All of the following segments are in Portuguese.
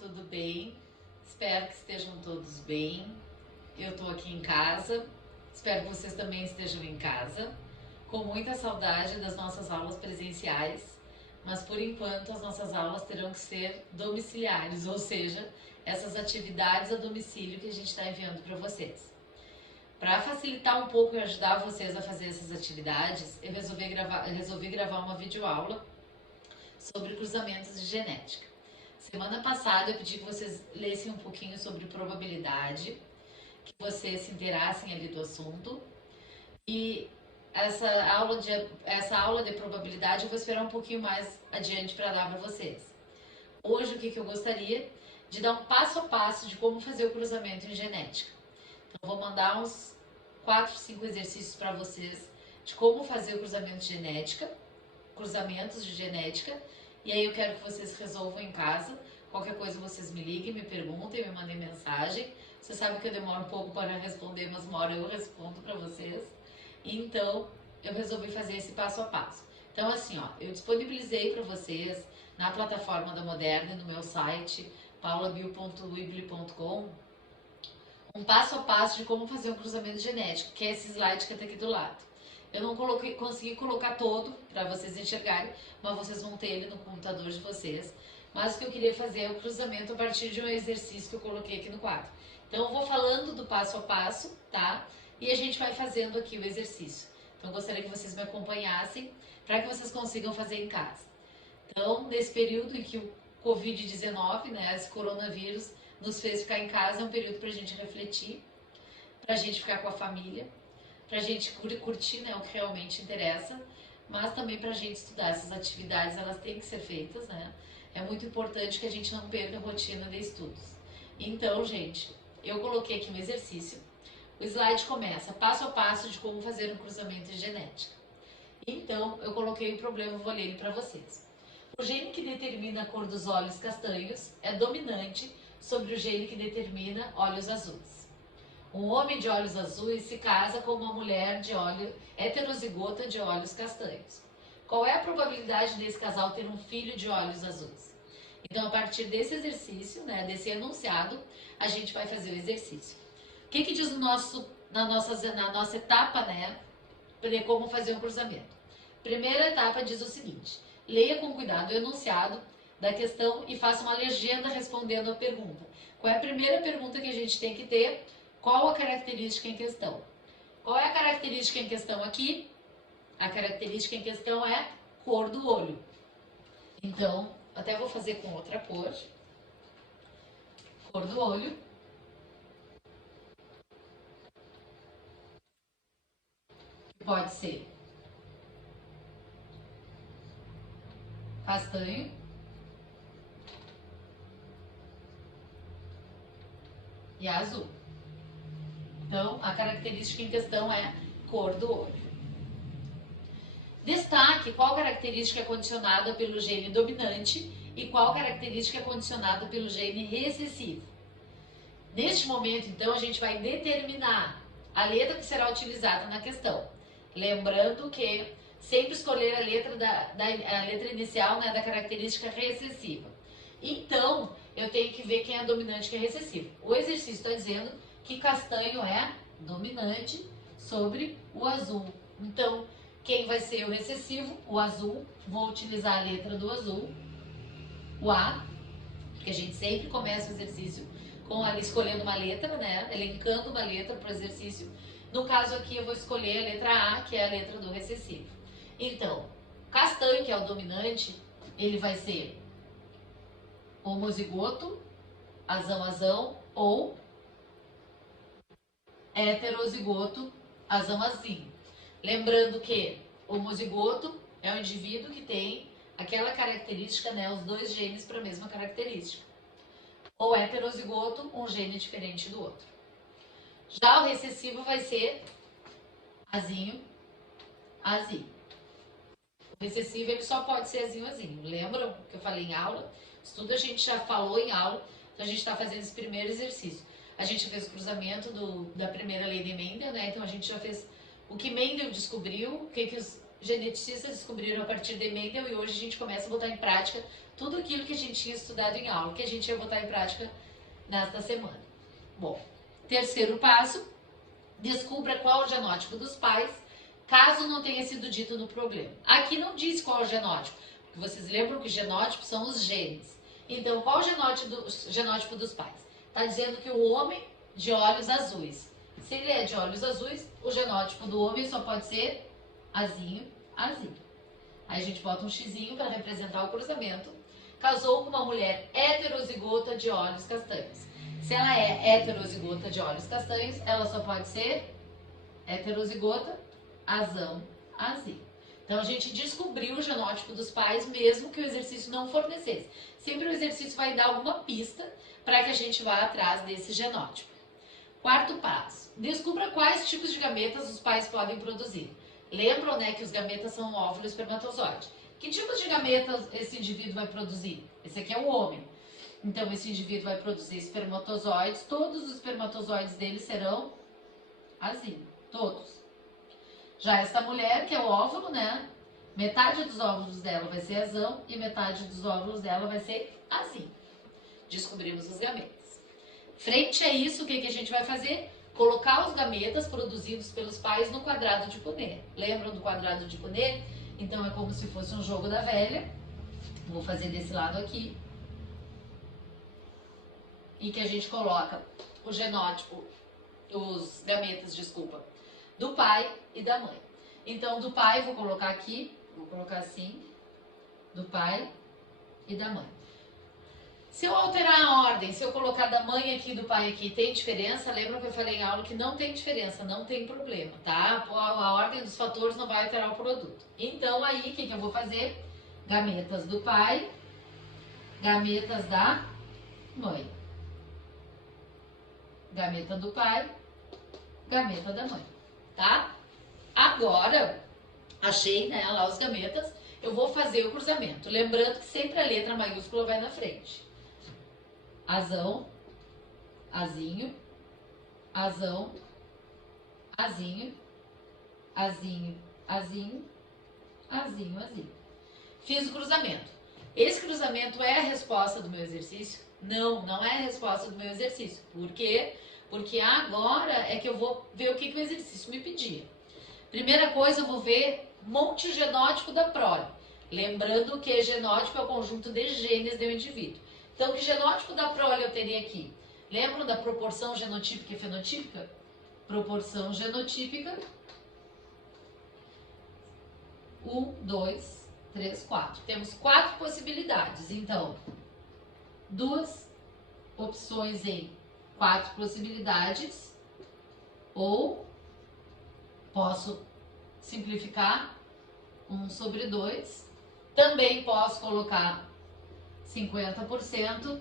tudo bem? Espero que estejam todos bem. Eu tô aqui em casa, espero que vocês também estejam em casa, com muita saudade das nossas aulas presenciais, mas por enquanto as nossas aulas terão que ser domiciliares, ou seja, essas atividades a domicílio que a gente está enviando para vocês. Para facilitar um pouco e ajudar vocês a fazer essas atividades, eu resolvi gravar uma videoaula sobre cruzamentos de genética. Semana passada eu pedi que vocês lessem um pouquinho sobre probabilidade, que vocês se inteirassem ali do assunto. E essa aula de probabilidade eu vou esperar um pouquinho mais adiante para dar para vocês. Hoje o que eu gostaria de dar um passo a passo de como fazer o cruzamento em genética. Então vou mandar uns 4, 5 exercícios para vocês de como fazer o cruzamento de genética, cruzamentos de genética, e aí eu quero que vocês resolvam em casa. Qualquer coisa vocês me liguem, me perguntem, me mandem mensagem. Você sabe que eu demoro um pouco para responder, mas uma hora eu respondo para vocês. Então eu resolvi fazer esse passo a passo. Então assim, ó, eu disponibilizei para vocês na plataforma da Moderna, no meu site paulabio.weebly.com, um passo a passo de como fazer um cruzamento genético, que é esse slide que está aqui do lado. Eu não consegui colocar todo para vocês enxergarem, mas vocês vão ter ele no computador de vocês. Mas o que eu queria fazer é o cruzamento a partir de um exercício que eu coloquei aqui no quadro. Então eu vou falando do passo a passo, tá? E a gente vai fazendo aqui o exercício. Então eu gostaria que vocês me acompanhassem para que vocês consigam fazer em casa. Então, nesse período em que o Covid-19, né, esse coronavírus, nos fez ficar em casa, é um período para a gente refletir, para a gente ficar com a família, para a gente curtir, né, o que realmente interessa, mas também para a gente estudar. Essas atividades, elas têm que ser feitas, né? É muito importante que a gente não perca a rotina de estudos. Então, gente, eu coloquei aqui um exercício. O slide começa passo a passo de como fazer um cruzamento em genética. Então, eu coloquei o problema, vou ler ele para vocês. O gene que determina a cor dos olhos castanhos é dominante sobre o gene que determina olhos azuis. Um homem de olhos azuis se casa com uma mulher de heterozigota de olhos castanhos. Qual é a probabilidade desse casal ter um filho de olhos azuis? Então, a partir desse exercício, né, desse enunciado, a gente vai fazer o exercício. O que diz na nossa etapa, né, de como fazer um cruzamento? Primeira etapa diz o seguinte: leia com cuidado o enunciado da questão e faça uma legenda respondendo a pergunta. Qual é a primeira pergunta que a gente tem que ter? Qual a característica em questão? Qual é a característica em questão aqui? A característica em questão é cor do olho. Então, até vou fazer com outra cor. Cor do olho. Pode ser castanho, e azul. Então, a característica em questão é cor do olho. Destaque qual característica é condicionada pelo gene dominante e qual característica é condicionada pelo gene recessivo. Neste momento, então, a gente vai determinar a letra que será utilizada na questão. Lembrando que sempre escolher a letra, a letra inicial, né, da característica recessiva. Então, eu tenho que ver quem é dominante e quem é recessivo. O exercício está dizendo que castanho é dominante sobre o azul. Então, quem vai ser o recessivo? O azul. Vou utilizar a letra do azul, o A, porque a gente sempre começa o exercício com escolhendo uma letra, né? Elencando uma letra para o exercício. No caso aqui, eu vou escolher a letra A, que é a letra do recessivo. Então, castanho, que é o dominante, ele vai ser homozigoto, azão-azão, ou heterozigoto, azão-azinho. Lembrando que homozigoto é um indivíduo que tem aquela característica, né, os dois genes para a mesma característica. Ou heterozigoto, um gene diferente do outro. Já o recessivo vai ser azinho, azinho. O recessivo ele só pode ser azinho, azinho. Lembram que eu falei em aula? Isso tudo a gente já falou em aula, então a gente está fazendo esse primeiro exercício. A gente fez o cruzamento da primeira lei de Mendel, né? Então a gente já fez o que Mendel descobriu, o que os geneticistas descobriram a partir de Mendel e hoje a gente começa a botar em prática tudo aquilo que a gente tinha estudado em aula, que a gente ia botar em prática nesta semana. Bom, terceiro passo, descubra qual o genótipo dos pais, caso não tenha sido dito no problema. Aqui não diz qual é o genótipo, porque vocês lembram que genótipos são os genes. Então, qual o genótipo dos pais? Está dizendo que o homem de olhos azuis. Se ele é de olhos azuis, o genótipo do homem só pode ser azinho, azinho. Aí a gente bota um xizinho para representar o cruzamento. Casou com uma mulher heterozigota de olhos castanhos. Se ela é heterozigota de olhos castanhos, ela só pode ser heterozigota, azão, azinho. Então a gente descobriu o genótipo dos pais mesmo que o exercício não fornecesse. Sempre o exercício vai dar alguma pista para que a gente vá atrás desse genótipo. Quarto passo, descubra quais tipos de gametas os pais podem produzir. Lembram, né, que os gametas são óvulo e espermatozoide. Que tipos de gametas esse indivíduo vai produzir? Esse aqui é o homem. Então esse indivíduo vai produzir espermatozoides, todos os espermatozoides dele serão azinho, todos. Já esta mulher, que é o óvulo, né? Metade dos óvulos dela vai ser azão e metade dos óvulos dela vai ser azinho. Descobrimos os gametas. Frente a isso, o que a gente vai fazer? Colocar os gametas produzidos pelos pais no quadrado de Punnett. Lembram do quadrado de Punnett? Então é como se fosse um jogo da velha. Vou fazer desse lado aqui. Em que a gente coloca o genótipo, os gametas, desculpa, do pai e da mãe. Então, do pai, vou colocar aqui, vou colocar assim, do pai e da mãe. Se eu alterar a ordem, se eu colocar da mãe aqui e do pai aqui, tem diferença? Lembra que eu falei em aula que não tem diferença, não tem problema, tá? A ordem dos fatores não vai alterar o produto. Então, aí, o que eu vou fazer? Gametas do pai, gametas da mãe. Gameta do pai, gameta da mãe, tá? Agora, achei, né, lá os gametas, eu vou fazer o cruzamento. Lembrando que sempre a letra maiúscula vai na frente. Azão, azinho, azão, azinho, azinho, azinho, azinho, azinho. Fiz o cruzamento. Esse cruzamento é a resposta do meu exercício? Não, não é a resposta do meu exercício. Por quê? Porque agora é que eu vou ver o que o exercício me pedia. Primeira coisa, eu vou ver monte genótipo da prole. Lembrando que genótipo é o conjunto de genes do indivíduo. Então, que genótipo da prole eu teria aqui? Lembram da proporção genotípica e fenotípica? Proporção genotípica. 1, 2, 3, 4. Temos 4 possibilidades. Então, 2 opções em 4 possibilidades. Ou posso simplificar 1 sobre 2. Também posso colocar 50%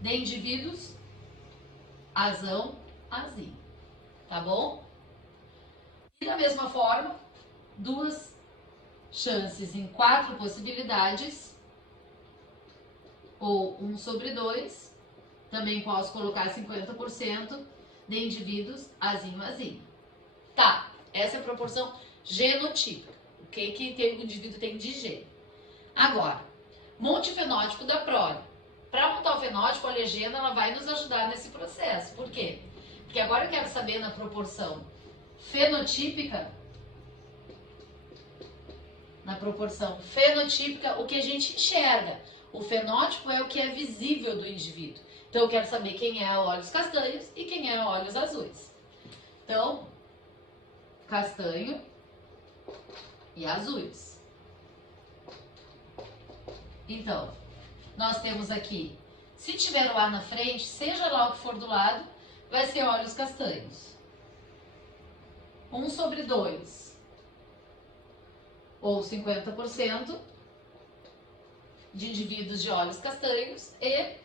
de indivíduos azão, azinho. Tá bom? E da mesma forma, 2 chances em 4 possibilidades. Ou 1 sobre 2. Também posso colocar 50% de indivíduos azinho, azinho. Tá, essa é a proporção genotípica. O que o indivíduo tem de gene. Agora, monte fenótipo da prole. Para montar o fenótipo, a legenda ela vai nos ajudar nesse processo. Por quê? Porque agora eu quero saber na proporção fenotípica, o que a gente enxerga. O fenótipo é o que é visível do indivíduo. Então eu quero saber quem é olhos castanhos e quem é olhos azuis. Então, castanho e azuis. Então, nós temos aqui, se tiver o A na frente, seja lá o que for do lado, vai ser olhos castanhos. 1 sobre 2, ou 50% de indivíduos de olhos castanhos e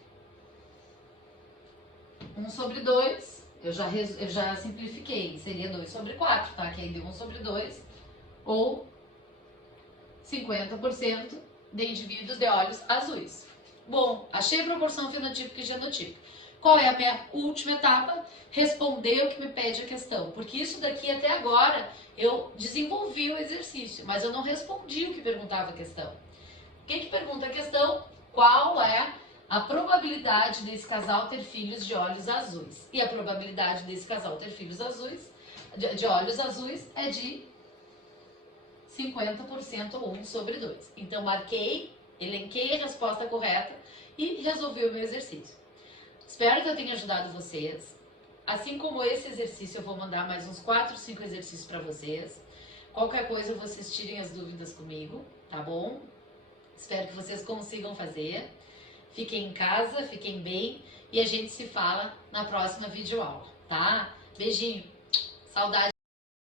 1 sobre 2, eu já simplifiquei, seria 2 sobre 4, tá? Que aí deu 1 sobre 2, ou 50% de indivíduos de olhos azuis. Bom, achei a proporção fenotípica e genotípica. Qual é a minha última etapa? Responder o que me pede a questão. Porque isso daqui até agora eu desenvolvi o exercício, mas eu não respondi o que perguntava a questão. Quem que pergunta a questão? Qual é a probabilidade desse casal ter filhos de olhos azuis? E a probabilidade desse casal ter filhos azuis, de olhos azuis, é de 50% ou 1 sobre 2. Então, marquei, elenquei a resposta correta e resolvi o meu exercício. Espero que eu tenha ajudado vocês. Assim como esse exercício, eu vou mandar mais uns 4, 5 exercícios para vocês. Qualquer coisa, vocês tirem as dúvidas comigo, tá bom? Espero que vocês consigam fazer. Fiquem em casa, fiquem bem e a gente se fala na próxima videoaula, tá? Beijinho, saudade.